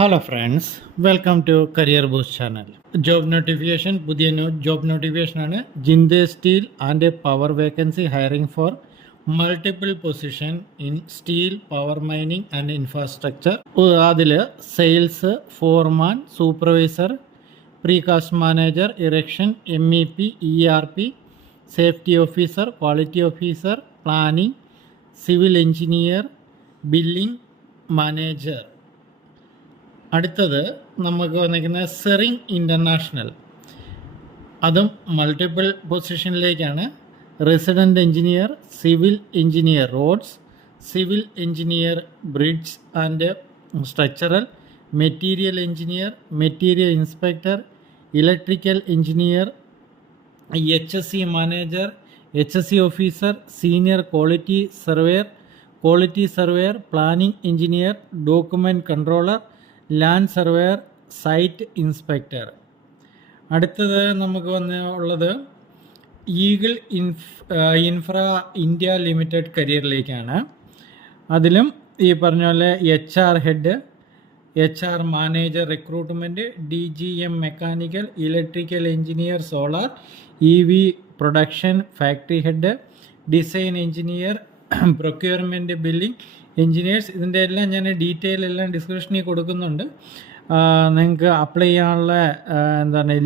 Hello friends, welcome to Career Boost channel. Job notification, പുതിയ job notification ആണ്. Jindal steel and power vacancy hiring for multiple position in steel power mining and infrastructure. അതിൽ sales, foreman, supervisor, precast manager, erection, MEP, ERP, safety officer, quality officer, planning, civil engineer, billing manager. അടുത്തത് നമുക്ക് വന്നിരിക്കുന്ന സെറിങ് international, അതും മൾട്ടിപ്പിൾ പൊസിഷനിലേക്കാണ്. Resident engineer, civil engineer roads, civil engineer bridge and structural, material engineer, material inspector, electrical engineer, HSC manager, HSC officer, senior quality surveyor, planning engineer, document controller, land surveyor, site inspector. അടുത്തത് നമുക്ക് ഉള്ളത് eagle infra India limited കരിയറിലേക്കാണ്. അതിലും ഈ പറഞ്ഞ പോലെ HR head, HR manager recruitment, DGM mechanical, electrical engineer solar, EV production factory head, design engineer, procurement, billing engineers. ഇതിൻ്റെ എല്ലാം ഞാൻ ഡീറ്റെയിൽ എല്ലാം ഡിസ്ക്രിപ്ഷനിൽ കൊടുക്കുന്നുണ്ട്. നിങ്ങൾക്ക് അപ്ലൈ ചെയ്യാനുള്ള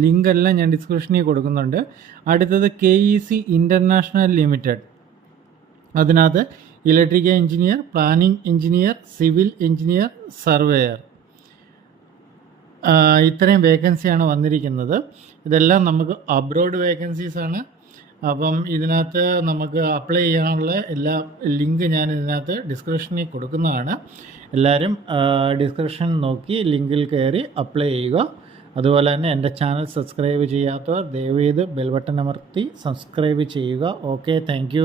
ലിങ്ക് എല്ലാം ഞാൻ ഡിസ്ക്രിപ്ഷനിൽ കൊടുക്കുന്നുണ്ട്. അടുത്തത് KEC ഇൻ്റർനാഷണൽ ലിമിറ്റഡ്. അതിനകത്ത് electrical engineer, planning engineer, civil engineer, surveyor. ഇത്രയും വേക്കൻസിയാണ് വന്നിരിക്കുന്നത്. ഇതെല്ലാം നമുക്ക് അബ്രോഡ് വേക്കൻസീസാണ്. അപ്പം ഇതിനകത്ത് നമുക്ക് അപ്ലൈ ചെയ്യാനുള്ള എല്ലാ ലിങ്ക് ഞാൻ ഇതിനകത്ത് ഡിസ്ക്രിപ്ഷനിൽ കൊടുക്കുന്നതാണ്. എല്ലാവരും ഡിസ്ക്രിപ്ഷൻ നോക്കി ലിങ്കിൽ കയറി അപ്ലൈ ചെയ്യുക. അതുപോലെ തന്നെ എൻ്റെ ചാനൽ സബ്സ്ക്രൈബ് ചെയ്യാത്തവർ ദയവ് ചെയ്ത് ബെൽ ബട്ടൺ അമർത്തി സബ്സ്ക്രൈബ് ചെയ്യുക. Okay, thank